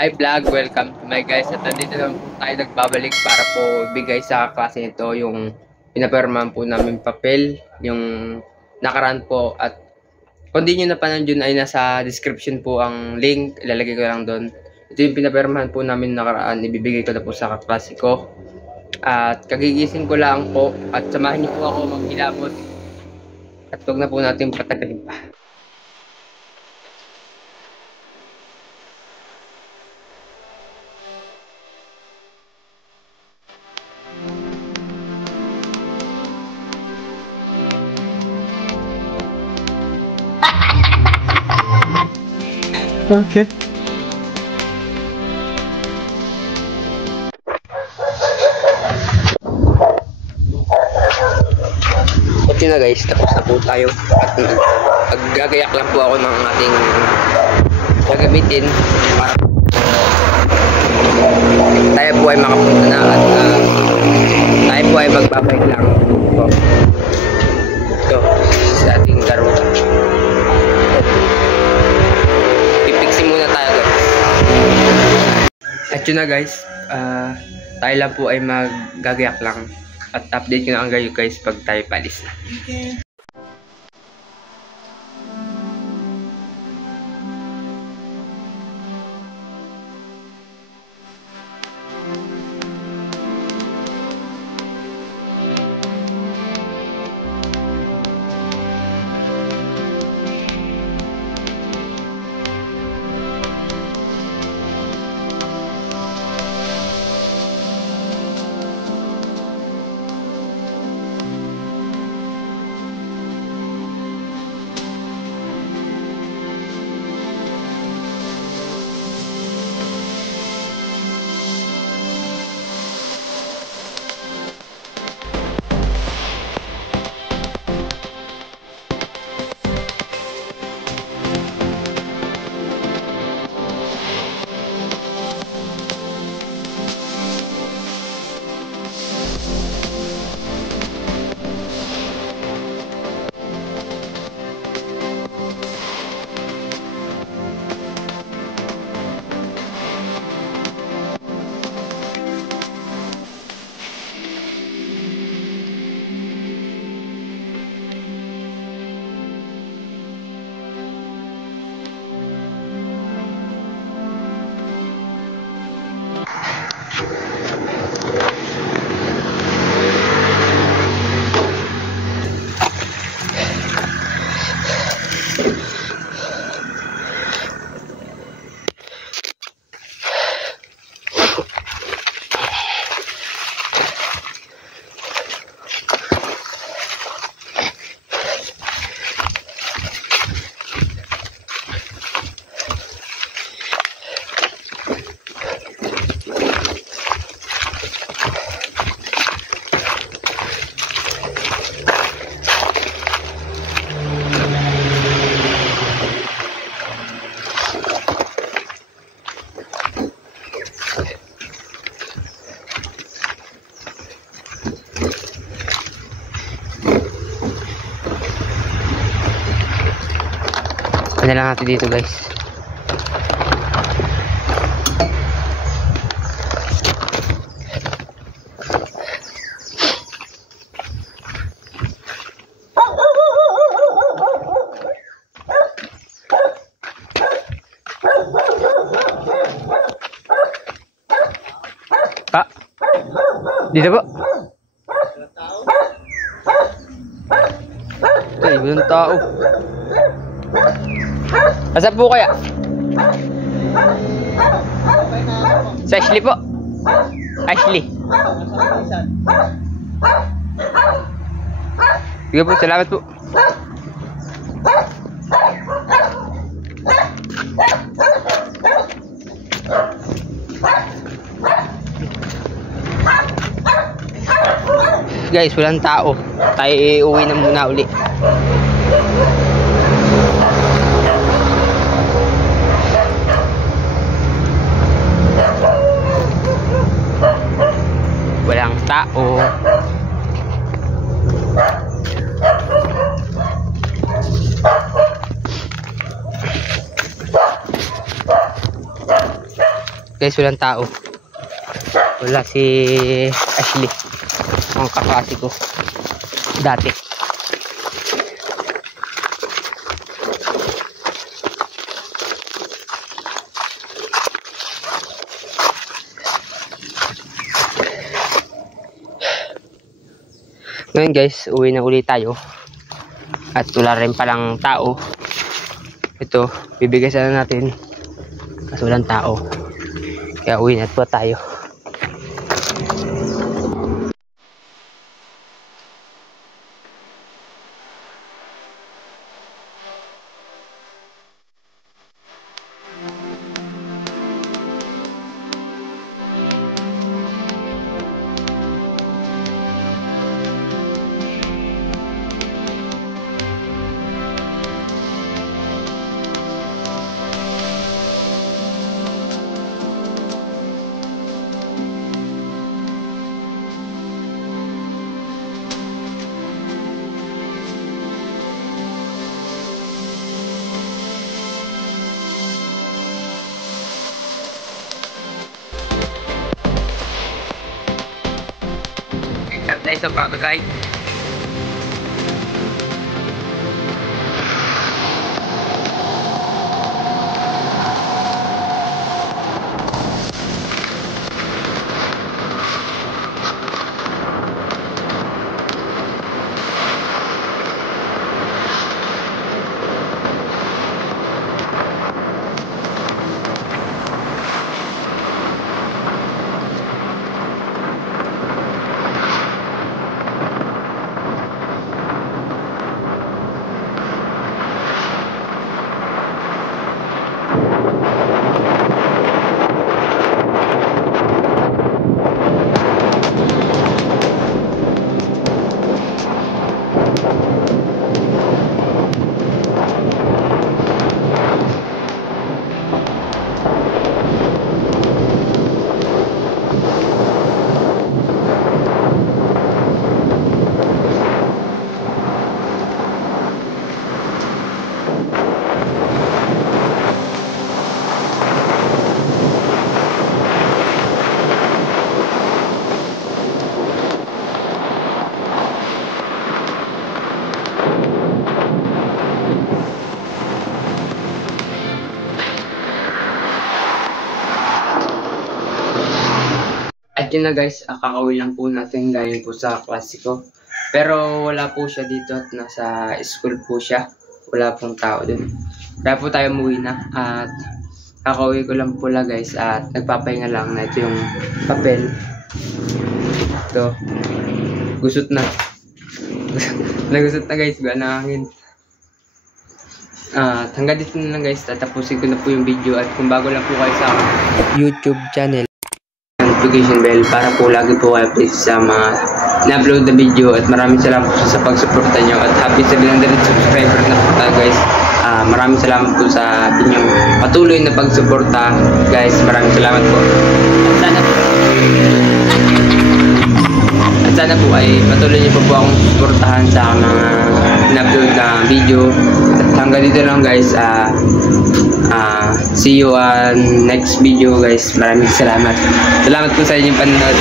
Hi vlog, welcome to my guys. At nandito lang po tayo nagbabalik para po bigay sa klase nito yung pinapirmahan po namin papel, yung nakaraan po. At kung di nyo napanood yun ay nasa description po ang link, ilalagay ko lang doon. Ito yung pinapirmahan po namin nakaraan, ibibigay ko na po sa kaklase ko. At kagigising ko lang po at samahan niyo po ako maghilabot. At huwag na po natin patagalin pa. Okay. Okay na guys, tapos na po tayo. At gagayak lang po ako ng ating gagamitin para tayo po ay makapunta na at tayo po ay magbabike lang po. Ito, sa ating garuda. At yun na guys, tayo lang po ay maggagayak lang at update ko na ang gayo guys pag tayo palis na. Ano lang natin dito guys. Pa, dito po. Ay, walang tao. Asa po kaya? Sa Ashley po. Ashley. Sige po, salamat po. Guys, walang tao. Tayo uuwi na muna uli. Walang tao. guys, walang tao. Wala si Ashley, ang kaklase ko dati. Ngayon guys, uwi na ulit tayo. At wala rin palang tao. Ito, bibigay sana natin. Kasi walang tao. Kaya uwi na po tayo. Tayo sa pagkain. At yun na guys, kakauwi lang po natin galing po sa klasiko. Pero wala po siya dito at nasa school po siya. Wala pong tao dun. Kaya po tayo umuwi na. At kakauwi ko lang po lang guys. At nagpapahinga lang na ito yung papel. Ito. Gusot na. Nagusot na guys. Gana hangin. At hanggang dito na lang guys. Tatapusin ko na po yung video. At kung bago lang po kayo sa YouTube channel, notification bell para po lagi po kayo update sa mga na-upload na video. At maraming salamat po sa pagsuporta nyo. At happy 700 subscriber na po tayo guys. Maraming salamat po sa inyong patuloy na pagsuporta guys. Maraming salamat po. At sana po ay patuloy nyo po akong suportahan sa mga na-upload na video. At hanggang dito lang guys. See you on next video guys. Maraming salamat. Salamat po sa inyong panonood.